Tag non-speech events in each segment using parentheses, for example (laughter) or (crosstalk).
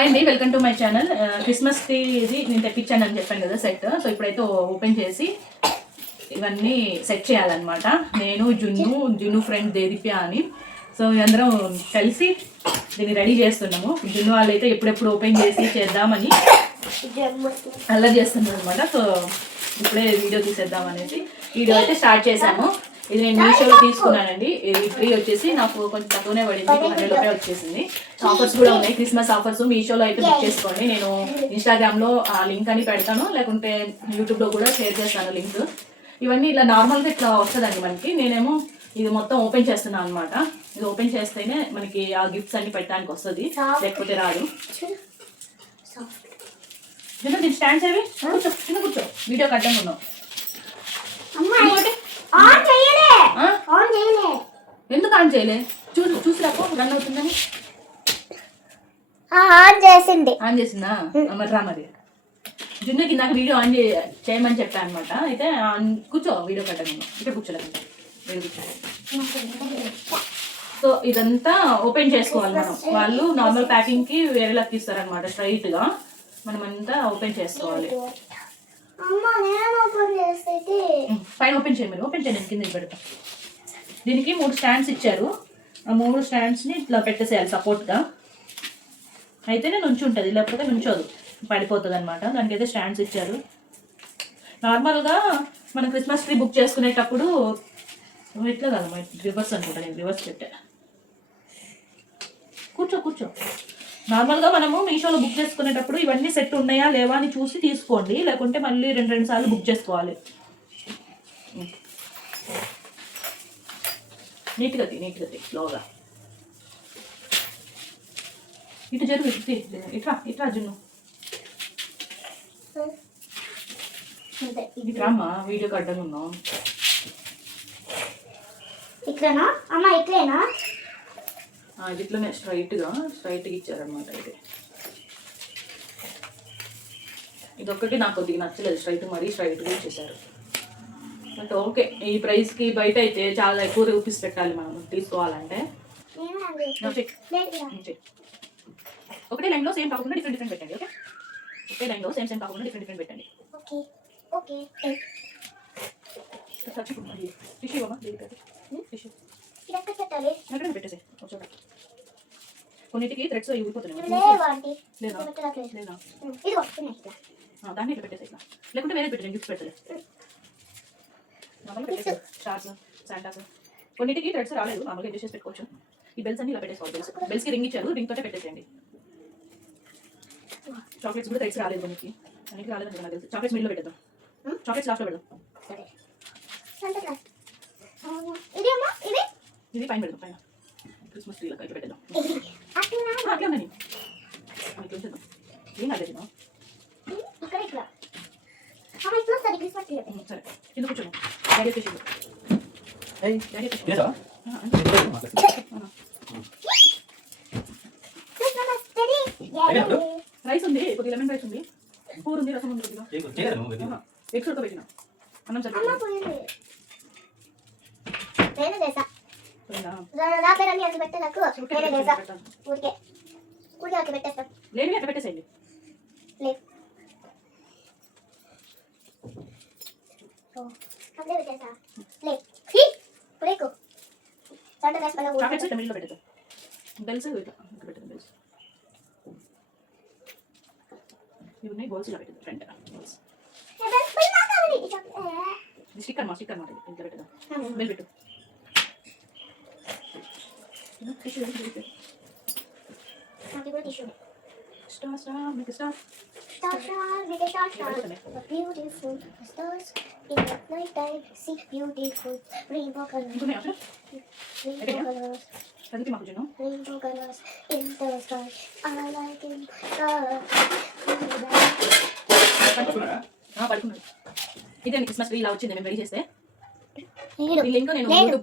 Hi అండి welcome to my channel. క్రిస్మస్కి ఇది నేను తెప్పించాను అని చెప్పాను కదా సెట్. సో ఇప్పుడైతే ఓపెన్ చేసి ఇవన్నీ సెట్ చేయాలన్నమాట. నేను జున్ను జున్ను ఫ్రెండ్ దేదీప్య అని. సో అందరం కలిసి దీన్ని రెడీ చేస్తున్నాము. జున్ను వాళ్ళు అయితే ఎప్పుడెప్పుడు ఓపెన్ చేసి చేద్దామని అల్లరి చేస్తున్నాం అనమాట సో ఇప్పుడే వీడియో తీసేద్దాం అనేసి వీడియో అయితే స్టార్ట్ చేశాము. ఇది నేను మీషోలో తీసుకున్నానండి. ఇది ఫ్రీ వచ్చేసి నాకు కొంచెం తక్కువనే పడింది. హండ్రెడ్ రూపాయలు వచ్చేసింది. ఆఫర్స్ కూడా ఉన్నాయి. క్రిస్మస్ ఆఫర్స్ మీషోలో అయితే బుక్ చేసుకోండి. నేను ఇన్స్టాగ్రామ్లో ఆ లింక్ అని పెడతాను. లేకుంటే యూట్యూబ్లో కూడా షేర్ చేస్తాను లింక్ ఇవన్నీ ఇలా నార్మల్గా ఇట్లా వస్తుందండి మనకి. నేనేమో ఇది మొత్తం ఓపెన్ చేస్తున్నాను అనమాట ఇది ఓపెన్ చేస్తేనే మనకి ఆ గిఫ్ట్స్ అన్ని పెట్టడానికి వస్తుంది. లేకపోతే రాదు. దీని స్టాండ్స్ ఏవి కూర్చో కూర్చో. వీడియో కట్టంగా ఉన్నావు? ఆన్ చేయలే? ఆన్ చేయలే. ఎందుకు ఆన్ చేయలే? చూసి చూసి రాపో రన్ అవుతుందని. ఆన్ చేసింది. ఆన్ చేసిందా? మరి రా మరి. జున్నుకి నాకు వీడియో ఆన్ చేయమని చెప్పా అనమాట అయితే ఆన్ కూర్చో వీడియో కట్టంగా ఉన్నావు ఇక్కడ కూర్చోలేదు సో ఇదంతా ఓపెన్ చేసుకోవాలి మనం. వాళ్ళు నార్మల్ ప్యాకింగ్కి వేరేలాగా తీస్తారనమాట స్ట్రైట్గా. మనం అంతా ఓపెన్ చేసుకోవాలి. పైన ఓపెన్ చేయండి మీరు. ఓపెన్ చేయండి కింద పెడతా. దీనికి మూడు స్టాండ్స్ ఇచ్చారు. ఆ మూడు స్టాండ్స్ని ఇట్లా పెట్టేసేయాలి సపోర్ట్గా అయితేనే నుంచి ఉంటుంది లేకపోతే నుంచోదు. పడిపోతుంది అనమాట దానికైతే స్టాండ్స్ ఇచ్చారు. నార్మల్గా మనం క్రిస్మస్ ట్రీ బుక్ చేసుకునేటప్పుడు ఇట్లా కదా రివర్స్ అనుకుంటా నేను రివర్స్ పెట్టా. కూర్చో కూర్చో. నార్మల్గా మనము మీషోలో బుక్ చేసుకునేటప్పుడు ఇవన్నీ సెట్ ఉన్నాయా లేవా అని చూసి తీసుకోండి. లేకుంటే మళ్ళీ రెండు రెండు సార్లు బుక్ చేసుకోవాలి. నీట్గా తీ నీట్గా తీ స్లోగా. ఇటు జరుగు ఇటు తీ. ఇట్రా ఇట్రా జున్ను. ఇటు రామ్మా వీడియో కట్టను ఉన్నాం ఇట్లనా? అమ్మ ఇట్లేనా? ఇట్లనే స్ట్రైట్గా స్ట్రైట్గా ఇచ్చారనమాట ఇది. ఇదొక్కటి నాకు కొద్దిగా నచ్చలేదు స్ట్రైట్ మరీ స్ట్రైట్గా ఇచ్చేసారు. బట్ ఓకే ఈ ప్రైస్కి బయట అయితే చాలా ఎక్కువ రూపీస్ పెట్టాలి మనం తీసుకోవాలంటే. ఒకటే లైన్లో సేమ్ కాకుండా డిఫరెంట్ డిఫరెంట్ పెట్టండి ఓకే? ఒకే లైన్లో సేమ్ సేమ్ కాకుండా డిఫరెంట్ డిఫరెంట్ పెట్టండి. ఓకే ఓకే ఎక్కడ పెట్టాలి? ఎక్కడ పెట్టేసే చోట. కొన్నిటికి థ్రెడ్స్ ఊడిపోతున్నాయి లేదా? దాన్ని ఇట్లా పెట్టేసి ఇట్లా. లేకుంటే వేరే పెట్టండి గిఫ్ట్స్ పెట్టలే మామూలుగా పెట్టేసి స్టార్స్ శాంటాస్ కొన్నిటికి థ్రెడ్స్ రాలేదు మామూలుగా చేసి పెట్టుకోవచ్చు. ఈ బెల్స్ అన్ని ఇలా పెట్టేసుకోవాలి బెల్స్ బెల్స్కి రింగ్ ఇచ్చారు రింగ్ తోటే పెట్టేసేయండి. చాక్లెట్స్ కూడా థ్రెడ్స్ రాలేదు కొన్నికి అన్నిటికి రాలేదు నాకు తెలుసు. చాక్లెట్స్ మిడిల్లో పెట్టేద్దాం చాక్లెట్స్ లాస్ట్లో పెడదాం. సరే. సంత క్లాస్ అవును. ఇది అమ్మా ఇది? ఇది పైన పెడదాం పైన. క్రిస్మస్ ట్రీ లెక్క పెట్టేద్దాం. (laughs) ఏం ఇక్కడ ఇట్లా సరే క్రిస్మస్ సరే కింద కూర్చోండి డాడీ? రైస్ ఉంది కొద్దిగా లెమన్ రైస్ ఉంది కూర ఉంది రసం ఉంది కొద్దిగా. ఎగ్స్ ఉడకబెట్టిన అన్నం అమ్మ నా పేరు అన్ని అట్లా పెట్టే నాకు. ఊరికే నేను పెట్టాను. ఊరికే. ఊరికే అట్లా పెట్టేస్తా. లేనివి అట్లా పెట్టేసేయండి. లేదు. అప్పుడే పెట్టేసా లే బ్రేకు సంట వేసి మళ్ళీ ఇట్లా మిడిల్లో పెట్టేద్దాం బెల్స్ ఇక్కడ పెట్టేద్దాం బెల్స్ ఇవి ఉన్నాయి ఇలా ఫ్రంట్ స్టిక్కర్ మా స్టిక్కర్ మాట ఇది. ఇట్లా పెట్టేద్దాం బెల్ పెట్టు. టిష్యూ స్టార్ స్టార్ మీకు star Star, star, make a star, star. A beautiful stars in the night time. See beautiful rainbow colors, ఇంకొన్ని అట్లా rainbow colors, చదివితే మాకు జున్ను rainbow colors in the sky. I like it. ఆ, పడుకున్నాడు ఇదే Christmas tree ఇలా వచ్చింది మేము రెడీ చేస్తే లింక్ నేను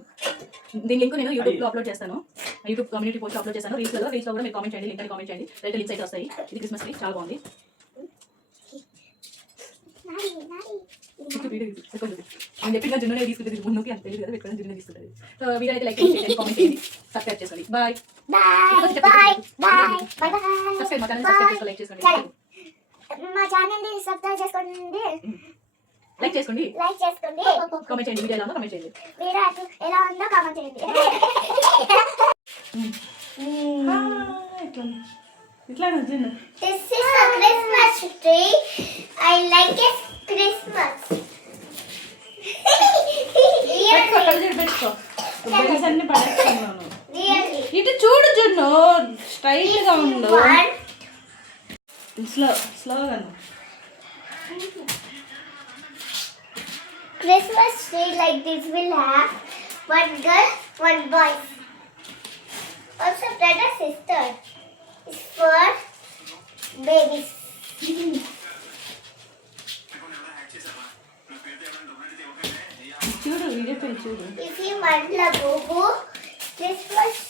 దీని లింక్ నేను యూట్యూబ్లో అప్లోడ్ చేస్తాను. యూట్యూబ్ కమ్యూనిటీ పోస్ట్ అప్లోడ్ చేస్తాను రీల్స్లో రీల్స్లో కూడా మీరు కామెంట్ చేయండి లింక్ అని కామెంట్ చేయండి. రైట్ లింక్స్ అయితే వస్తాయి. ఇది క్రిస్మస్ ట్రీ చాలా బాగుంది. నాడి నాడి నేను చెప్పిన జున్నునే తీసుకుంటుంది ముందుకి అంత తెలియదు కదా పెట్టుకుని జున్ను తీసుకుంటుంది సో వీడియో అయితే లైక్ చేయండి కామెంట్ చేయండి. సబ్స్క్రైబ్ చేసుకోండి. Bye bye bye bye bye bye subscribe మా ఛానల్ సబ్స్క్రైబ్ చేసుకోండి లైక్ చేసుకోండి. మా ఛానల్ని సబ్స్క్రైబ్ చేసుకోండి. లైక్ చేసుకోండి. లైక్ చేసుకోండి. కామెంట్ చేయండి. వీడియో ఎలా ఉందో కామెంట్ చేయండి. అటు ఎలా ఉందో కామెంట్ చేయండి. (laughs) ఇట్లా ఇట్లా జున్ను This is a Christmas tree. I like it Christmas. పెట్టుకో really, కళ్ళు పెట్టుకో. బెల్స్ అన్ని పడేస్తున్నాను really. ఇటు చూడు జున్ను స్ట్రైట్గా ఉండు. స్లో స్లోగా Christmas tree like this will have one girl, one boy. Also brother, sister. It's for babies. If you want a boo-boo, Christmas